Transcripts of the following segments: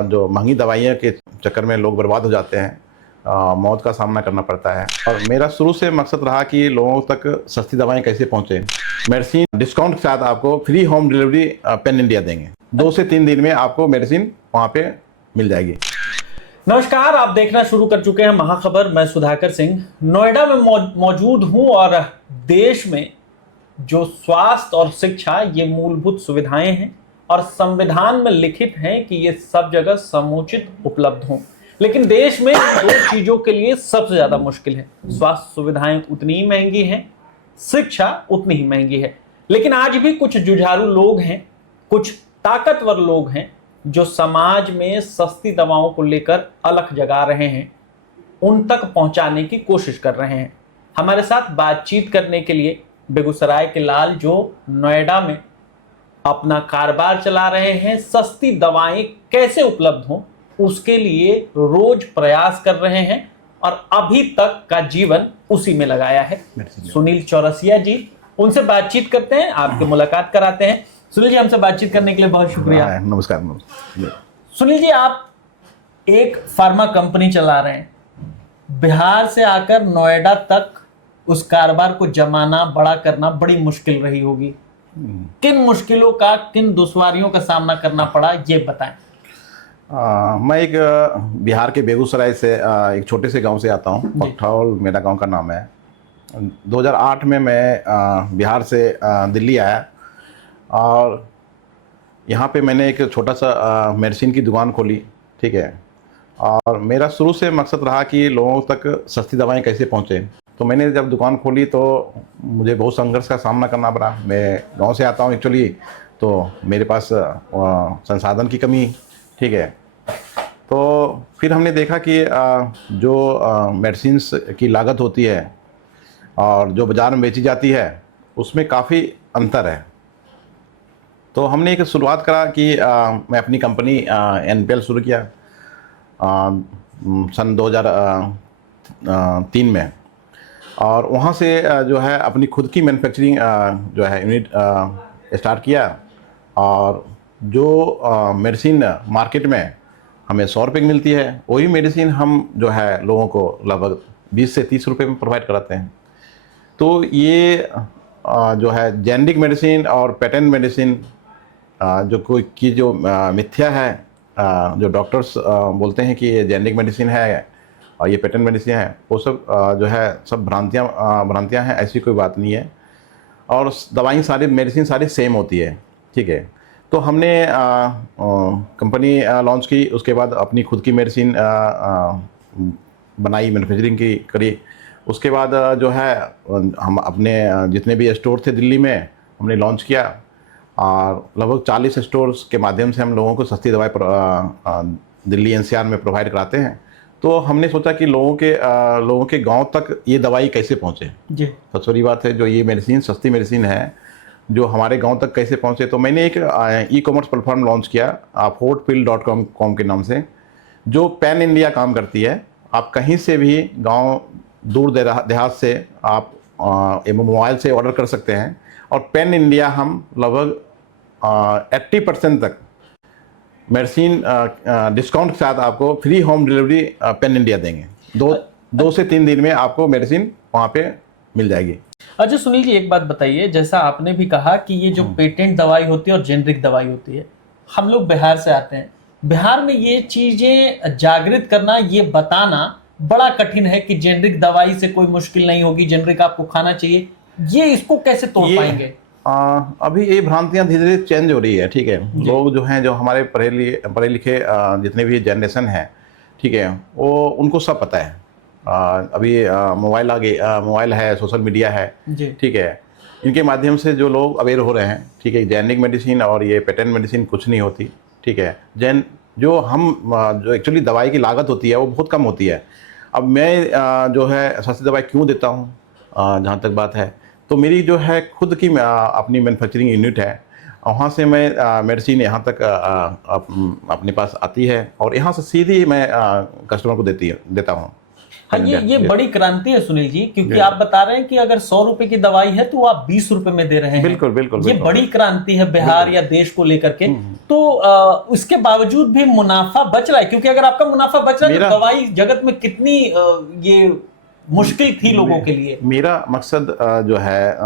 जो महंगी दवाइयों के चक्कर में लोग बर्बाद हो जाते हैं, मौत का सामना करना पड़ता है। और मेरा शुरू से मकसद रहा कि लोगों तक सस्ती दवाएं कैसे पहुंचे। मेडिसिन डिस्काउंट के साथ आपको free home delivery pan India देंगे। 2 से 3 दिन में आपको मेडिसिन वहाँ पे मिल जाएगी। नमस्कार, आप देखना शुरू कर चुके हैं महाखबर। मैं सुधाकर सिंह नोएडा में मौजूद हूं और देश में जो स्वास्थ्य और शिक्षा ये मूलभूत सुविधाएं हैं और संविधान में लिखित हैं कि ये सब जगह समुचित उपलब्ध हों, लेकिन देश में इन दो चीजों के लिए सबसे ज्यादा मुश्किल है। स्वास्थ्य सुविधाएं उतनी ही महंगी हैं, शिक्षा उतनी ही महंगी है। लेकिन आज भी कुछ जुझारू लोग हैं, कुछ ताकतवर लोग हैं जो समाज में सस्ती दवाओं को लेकर अलख जगा रहे हैं, उन तक पहुंचाने की कोशिश कर रहे हैं। हमारे साथ बातचीत करने के लिए बेगूसराय के लाल, जो नोएडा में अपना कारोबार चला रहे हैं, सस्ती दवाएं कैसे उपलब्ध हों उसके लिए रोज प्रयास कर रहे हैं और अभी तक का जीवन उसी में लगाया है। सुनील चौरसिया जी, उनसे बातचीत करते हैं, आपकी मुलाकात कराते हैं। सुनील जी, हमसे बातचीत करने के लिए बहुत शुक्रिया। नमस्कार। सुनील जी, आप एक फार्मा कंपनी चला रहे हैं, बिहार से आकर नोएडा तक उस कारोबार को जमाना, बड़ा करना बड़ी मुश्किल रही होगी। किन मुश्किलों का, किन दुश्वारियों का सामना करना पड़ा, ये बताएं। मैं एक बिहार के बेगूसराय से एक छोटे से गांव से आता हूं। पकठौल मेरा गांव का नाम है। 2008 में मैं बिहार से दिल्ली आया और यहाँ पे मैंने एक छोटा सा मेडिसिन की दुकान खोली, ठीक है। और मेरा शुरू से मकसद रहा कि लोगों तक सस्ती दवाएं कैसे पहुँचे। तो मैंने जब दुकान खोली तो मुझे बहुत संघर्ष का सामना करना पड़ा। मैं गांव से आता हूँ एक्चुअली, तो मेरे पास संसाधन की कमी, ठीक है। तो फिर हमने देखा कि जो मेडिसिन्स की लागत होती है और जो बाज़ार में बेची जाती है उसमें काफ़ी अंतर है। तो हमने एक शुरुआत करा कि मैं अपनी कंपनी NPL शुरू किया सन 2003 में। और वहाँ से जो है अपनी खुद की मैन्युफैक्चरिंग जो है यूनिट स्टार्ट किया। और जो मेडिसिन मार्केट में हमें 100 रुपये की मिलती है, वही मेडिसिन हम जो है लोगों को लगभग 20 से 30 रुपये में प्रोवाइड कराते हैं। तो ये जो है जेनेरिक मेडिसिन और पेटेंट मेडिसिन जो कोई की जो मिथ्या है, जो डॉक्टर्स बोलते हैं कि ये जेनेरिक मेडिसिन है और ये पेटेंट मेडिसिन है, वो सब जो है सब भ्रांतियाँ हैं। ऐसी कोई बात नहीं है। और दवाई सारी, मेडिसिन सारी सेम होती है, ठीक है। तो हमने कंपनी लॉन्च की, उसके बाद अपनी खुद की मेडिसिन बनाई, मैन्युफैक्चरिंग की करी। उसके बाद जो है हम अपने जितने भी स्टोर थे दिल्ली में हमने लॉन्च किया और लगभग 40 स्टोर्स के माध्यम से हम लोगों को सस्ती दवाई दिल्ली NCR में प्रोवाइड कराते हैं। तो हमने सोचा कि लोगों के गांव तक ये दवाई कैसे पहुंचे जी। सबसे बड़ी बात है, जो ये मेडिसिन, सस्ती मेडिसिन है, जो हमारे गांव तक कैसे पहुंचे। तो मैंने एक ई-कॉमर्स प्लेटफॉर्म लॉन्च किया foodpill.com के नाम से, जो पैन इंडिया काम करती है। आप कहीं से भी, गांव दूर देहात से आप मोबाइल से ऑर्डर कर सकते हैं और पैन इंडिया हम लगभग 80% तक मेडिसिन डिस्काउंट के साथ आपको free home delivery pan India देंगे। 2 से 3 दिन में आपको मेडिसिन वहाँ पे मिल जाएगी। अच्छा सुनील जी, एक बात बताइए, जैसा आपने भी कहा कि ये जो पेटेंट दवाई होती है और जेनरिक दवाई होती है, हम लोग बिहार से आते हैं, बिहार में ये चीजें जागृत करना, ये बताना बड़ा कठिन है कि जेनरिक दवाई से कोई मुश्किल नहीं होगी, जेनरिक आपको खाना चाहिए। ये इसको कैसे तोड़ पाएंगे? अभी ये भ्रांतियाँ धीरे धीरे चेंज हो रही है, ठीक है। लोग जो हैं, जो हमारे पढ़े लिखे जितने भी जनरेशन हैं, ठीक है, वो उनको सब पता है। अभी मोबाइल आ गई, मोबाइल है, सोशल मीडिया है, ठीक है। इनके माध्यम से जो लोग अवेयर हो रहे हैं, ठीक है। जेनेरिक मेडिसिन और ये पेटेंट मेडिसिन कुछ नहीं होती, ठीक है। जो एक्चुअली दवाई की लागत होती है वो बहुत कम होती है। अब मैं जो है सस्ती दवाई क्यों देता हूँ, जहाँ तक बात है, तो मेरी जो है खुद की अपनी मैन्युफैक्चरिंग यूनिट है। वहाँ से मैं मेडिसिन यहाँ तक अपने पास आती है और यहाँ से सीधी मैं कस्टमर को देता हूँ। हाँ, ये बड़ी क्रांति है सुनील जी, क्योंकि आप बता रहे हैं कि अगर 100 रुपए की दवाई है तो आप 20 रुपए में दे रहे हैं। बिल्कुल बिल्कुल ये बड़ी क्रांति है बिहार या देश को लेकर के। तो उसके बावजूद भी मुनाफा बच रहा है, क्योंकि अगर आपका मुनाफा बच रहा है तो दवाई जगत में कितनी ये मुश्किल थी लोगों के लिए। मेरा मकसद जो है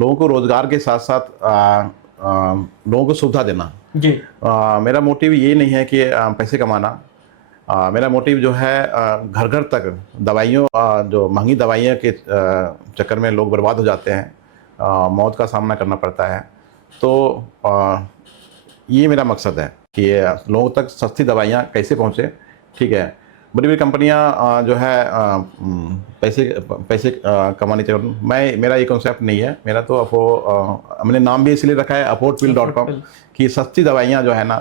लोगों को रोजगार के साथ साथ लोगों को सुविधा देना जी। मेरा मोटिव ये नहीं है कि पैसे कमाना। मेरा मोटिव जो है घर घर तक दवाइयों जो महंगी दवाइयाँ के चक्कर में लोग बर्बाद हो जाते हैं, मौत का सामना करना पड़ता है। तो ये मेरा मकसद है कि लोगों तक सस्ती दवाइयाँ कैसे पहुँचे। ठीक है, बड़ी बड़ी कंपनियां जो है पैसे कमाने चाहिए। मेरा ये कॉन्सेप्ट नहीं है। मेरा तो हमने नाम भी इसलिए रखा है affordpill.com कि सस्ती दवाइयां जो है ना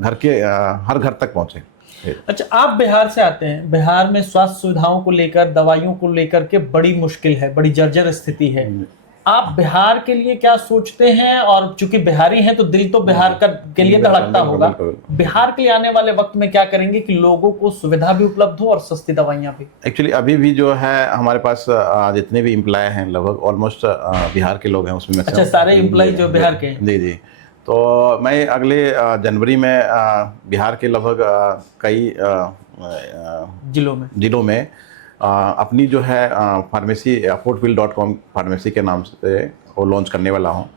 घर के हर घर तक पहुंचे। अच्छा, आप बिहार से आते हैं। बिहार में स्वास्थ्य सुविधाओं को लेकर, दवाइयों को लेकर के बड़ी मुश्किल है, बड़ी जर्जर स्थिति है। आप बिहार के लिए क्या सोचते हैं? और चूंकि बिहारी हैं तो दिल तो बिहार का के लिए धड़कता होगा। बिहार के लिए आने वाले वक्त में क्या करेंगे कि लोगों को सुविधा भी उपलब्ध हो और सस्ती दवाइयां भी? एक्चुअली अभी भी जो है हमारे पास जितने भी एम्प्लॉय हैं लगभग ऑलमोस्ट बिहार के लोग हैं उसमें। अच्छा, सारे एम्प्लॉय जो बिहार के? जी। तो मैं अगले जनवरी में बिहार के लगभग कई जिलों में अपनी जो है फार्मेसी affordpill.com फार्मेसी के नाम से वो लॉन्च करने वाला हूँ।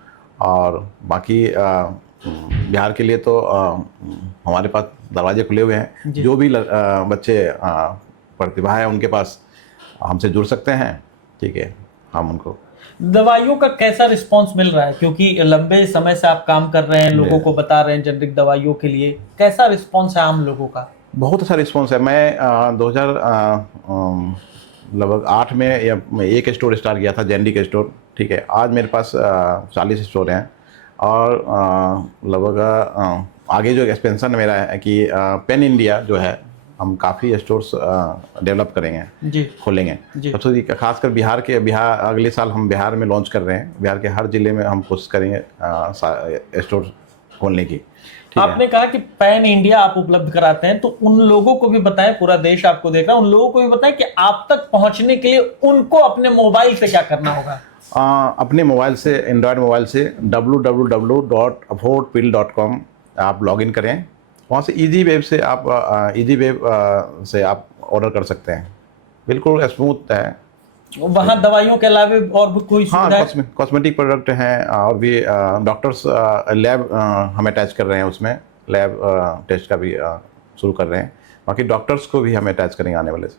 और बाकी बिहार के लिए तो हमारे पास दरवाजे खुले हुए हैं। जो भी बच्चे प्रतिभा है उनके पास हमसे जुड़ सकते हैं। ठीक है, हम उनको दवाइयों का कैसा रिस्पांस मिल रहा है? क्योंकि लंबे समय से आप काम कर रहे हैं, लोगों को बता रहे हैं जेनरिक दवाइयों के लिए, कैसा रिस्पांस है आम लोगों का? बहुत अच्छा रिस्पॉन्स है। मैं 2008 में या एक स्टोर स्टार्ट किया था, जेनरिक स्टोर। ठीक है, आज मेरे पास 40 स्टोर हैं। और लगभग आगे जो एक्सपेंशन मेरा है कि पैन इंडिया जो है हम काफ़ी स्टोर्स डेवलप करेंगे जी, खोलेंगे। सबसे खासकर बिहार अगले साल हम बिहार में लॉन्च कर रहे हैं। बिहार के हर जिले में हम कोशिश करेंगे स्टोर खोलने की। आपने कहा कि पैन इंडिया आप उपलब्ध कराते हैं, तो उन लोगों को भी बताएं, पूरा देश आपको देख रहा है, उन लोगों को भी बताएं कि आप तक पहुंचने के लिए उनको अपने मोबाइल से क्या करना होगा? अपने मोबाइल से, एंड्रॉयड मोबाइल से www.affordpill.com आप लॉगिन करें। वहाँ से इजी वेब से आप ऑर्डर कर सकते हैं। बिल्कुल स्मूथ है। वहाँ दवाइयों के अलावा और भी कोई सुविधा है? कॉस्मेटिक प्रोडक्ट हैं और भी डॉक्टर्स लैब हम अटैच कर रहे हैं। उसमें लैब टेस्ट का भी शुरू कर रहे हैं। बाकी डॉक्टर्स को भी हम अटैच करेंगे आने वाले से।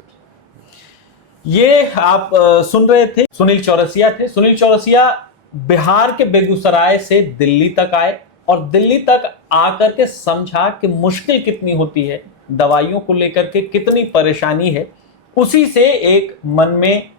ये आप सुन रहे थे, सुनील चौरसिया थे। सुनील चौरसिया बिहार के बेगूसराय से दिल्ली तक आए और दिल्ली तक आकर के समझा कि मुश्किल कितनी होती है, दवाइयों को लेकर के कितनी परेशानी है। उसी से एक मन में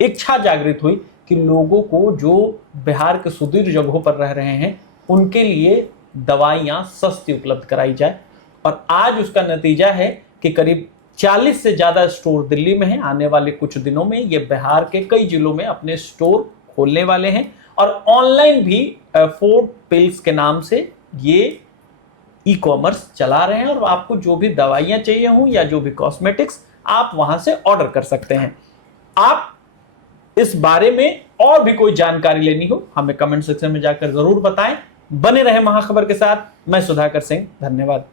इच्छा जागृत हुई कि लोगों को जो बिहार के सुदूर जगहों पर रह रहे हैं उनके लिए दवाइयाँ सस्ती उपलब्ध कराई जाए। और आज उसका नतीजा है कि करीब 40 से ज़्यादा स्टोर दिल्ली में हैं। आने वाले कुछ दिनों में ये बिहार के कई जिलों में अपने स्टोर खोलने वाले हैं और ऑनलाइन भी affordpill के नाम से ये ई-कॉमर्स चला रहे हैं। और आपको जो भी दवाइयाँ चाहिए हों या जो भी कॉस्मेटिक्स, आप वहाँ से ऑर्डर कर सकते हैं। आप इस बारे में और भी कोई जानकारी लेनी हो हमें कमेंट सेक्शन में जाकर जरूर बताएं। बने रहे महाखबर के साथ। मैं सुधाकर सिंह, धन्यवाद।